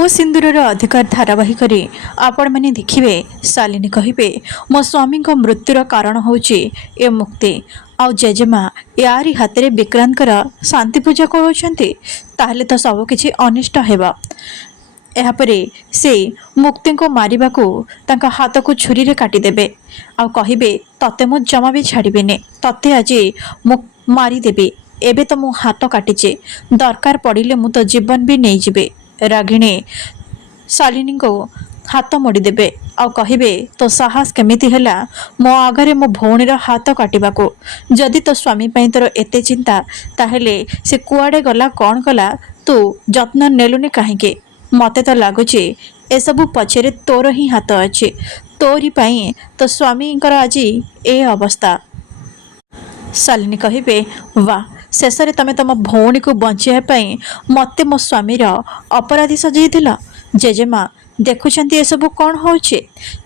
ମୋ ସିନ୍ଦୁରର ଅଧିକାର ଧାରାବାହିକରେ ଆପଣ ମାନେ ଦେଖିବେ ଶାଲିନୀ କହିବେ ମୋ ସ୍ୱାମୀଙ୍କ ମୃତ୍ୟୁର କାରଣ ହେଉଛି ଏ ମୁକ୍ତି। ଆଉ ଜେଜେମା ୟାରି ହାତରେ ବିକ୍ରାନ୍ତଙ୍କର ଶାନ୍ତି ପୂଜା କରୁଛନ୍ତି, ତାହେଲେ ତ ସବୁକିଛି ଅନିଷ୍ଟ ହେବ। ଏହାପରେ ସେ ମୁକ୍ତିଙ୍କୁ ମାରିବାକୁ ତାଙ୍କ ହାତକୁ ଛୁରୀରେ କାଟିଦେବେ ଆଉ କହିବେ ତତେ ମୁଁ ଜମା ବି ଛାଡ଼ିବିନି, ତତେ ଆଜି ମୁଁ ମାରିଦେବି। ଏବେ ତ ମୁଁ ହାତ କାଟିଛି, ଦରକାର ପଡ଼ିଲେ ମୁଁ ତ ଜୀବନ ବି ନେଇଯିବି। ରାଗିଣୀ ଶାଲିନୀଙ୍କୁ ହାତ ମୋଡ଼ିଦେବେ ଆଉ କହିବେ ତୋ ସାହସ କେମିତି ହେଲା ମୋ ଆଗରେ ମୋ ଭଉଣୀର ହାତ କାଟିବାକୁ? ଯଦି ତୋ ସ୍ୱାମୀ ପାଇଁ ତୋର ଏତେ ଚିନ୍ତା, ତାହେଲେ ସେ କୁଆଡ଼େ ଗଲା, କ'ଣ କଲା, ତୁ ଯତ୍ନ ନେଲୁନି କାହିଁକି? ମୋତେ ତ ଲାଗୁଛି ଏସବୁ ପଛରେ ତୋର ହିଁ ହାତ ଅଛି। ତୋରି ପାଇଁ ତୋ ସ୍ୱାମୀଙ୍କର ଆଜି ଏ ଅବସ୍ଥା। ଶାଲିନୀ କହିବେ ବା, ଶେଷରେ ତମେ ତମ ଭଉଣୀକୁ ବଞ୍ଚାଇବା ପାଇଁ ମୋତେ ମୋ ସ୍ୱାମୀର ଅପରାଧୀ ସଜେଇଥିଲ। ଜେଜେମା ଦେଖୁଛନ୍ତି ଏସବୁ କ'ଣ ହେଉଛି?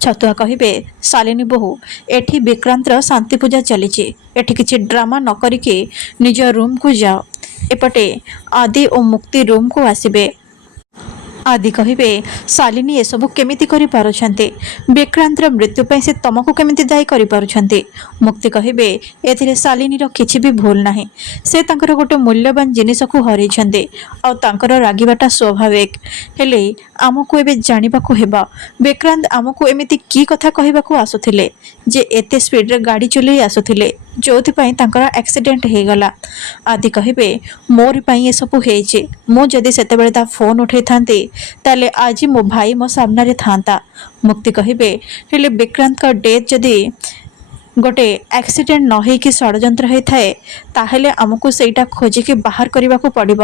ଛତୁଆ କହିବେ ଶାଲିନୀ ବୋହୂ, ଏଠି ବିକ୍ରାନ୍ତର ଶାନ୍ତି ପୂଜା ଚାଲିଛି, ଏଠି କିଛି ଡ୍ରାମା ନ କରିକି ନିଜ ରୁମ୍କୁ ଯାଅ। ଏପଟେ ଆଦି ଓ ମୁକ୍ତି ରୁମ୍କୁ ଆସିବେ। ଆଦି କହିବେ ଶାଲିନୀ ଏସବୁ କେମିତି କରିପାରୁଛନ୍ତି? ବିକ୍ରାନ୍ତର ମୃତ୍ୟୁ ପାଇଁ ସେ ତମକୁ କେମିତି ଦାୟୀ କରିପାରୁଛନ୍ତି? ମୁକ୍ତି କହିବେ ଏଥିରେ ଶାଲିନୀର କିଛି ବି ଭୁଲ ନାହିଁ। ସେ ତାଙ୍କର ଗୋଟେ ମୂଲ୍ୟବାନ ଜିନିଷକୁ ହରାଇଛନ୍ତି ଆଉ ତାଙ୍କର ରାଗିବାଟା ସ୍ୱାଭାବିକ। ହେଲେ ଆମକୁ ଏବେ ଜାଣିବାକୁ ହେବ ବିକ୍ରାନ୍ତ ଆମକୁ ଏମିତି କି କଥା କହିବାକୁ ଆସୁଥିଲେ ଯେ ଏତେ ସ୍ପିଡରେ ଗାଡ଼ି ଚଲାଇ ଆସୁଥିଲେ, ଯେଉଁଥିପାଇଁ ତାଙ୍କର ଆକ୍ସିଡେଣ୍ଟ ହେଇଗଲା। ଆଦି କହିବେ ମୋରି ପାଇଁ ଏସବୁ ହେଇଛି। ମୁଁ ଯଦି ସେତେବେଳେ ତା ଫୋନ୍ ଉଠାଇଥାନ୍ତି, ତାହେଲେ ଆଜି ମୋ ଭାଇ ମୋ ସାମ୍ନାରେ ଥାନ୍ତା। ମୁକ୍ତି କହିବେ ହେଲେ ବିକ୍ରାନ୍ତଙ୍କ ଡେଥ୍ ଯଦି ଗୋଟେ ଆକ୍ସିଡେଣ୍ଟ ନ ହେଇକି ଷଡ଼ଯନ୍ତ୍ର ହେଇଥାଏ, ତାହେଲେ ଆମକୁ ସେଇଟା ଖୋଜିକି ବାହାର କରିବାକୁ ପଡ଼ିବ।